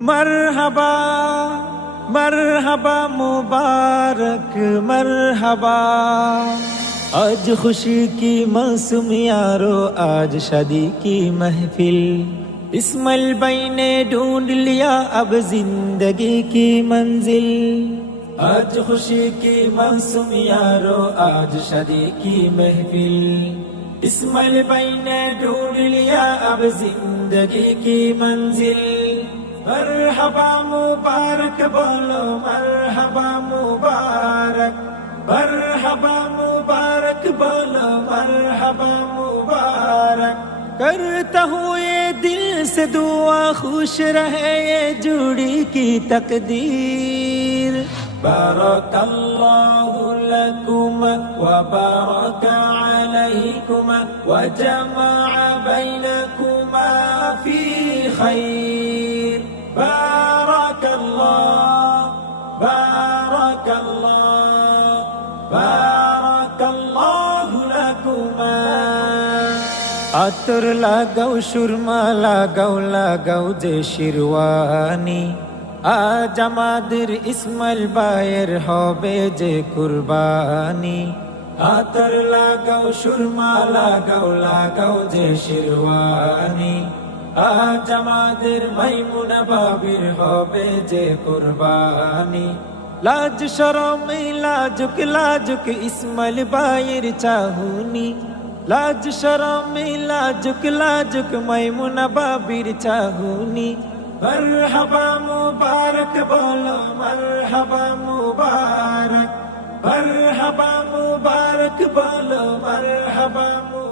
मरहबा मरहबा मुबारक मरहबा। आज खुशी की मौसम यारो, आज शादी की महफिल। इस्माइल भाई ने ढूंढ लिया अब जिंदगी की मंजिल। आज खुशी की मौसम यारो, आज शादी की महफिल। इस्माइल भाई ने ढूंढ लिया अब जिंदगी की मंजिल। मरहबा मुबारक बोलो, मरहबा मुबारक, मरहबा मुबारक बोलो, मरहबा मुबारक। करता हूँ ये दिल से दुआ, खुश रहे ये जुड़ी की तकदीर। बारकल्लाहु लकुमा व बारक अलैकुमा व जमअ बैनकुमा फी खैर। बारकल्लाह बारकल्लाह बारकल्लाहु लकुमा। आतर लागाओ सुरमा लागाओ लागाओ जे शिरवानी। আজ আমাদের ইসমাইল ভাইয়ের হবে যে কুরবানি। আতর লাগাও সুরমা লাগাও লাগাও যে শিরওয়ানি। আজ আমাদের মাইমুনা বাবির হবে যে কুরবানি। লাজ শরম লাজুক লাজুক ইসমাইল ভাইয়ের চাহুনি। লাজ শরম লাজুক লাজুক মাইমুনা বাবির চাহুনি। मरहबा मुबारक बोलो, मरहबा मुबारक, मरहबा मुबारक बोलो, मरहबा मुबारक।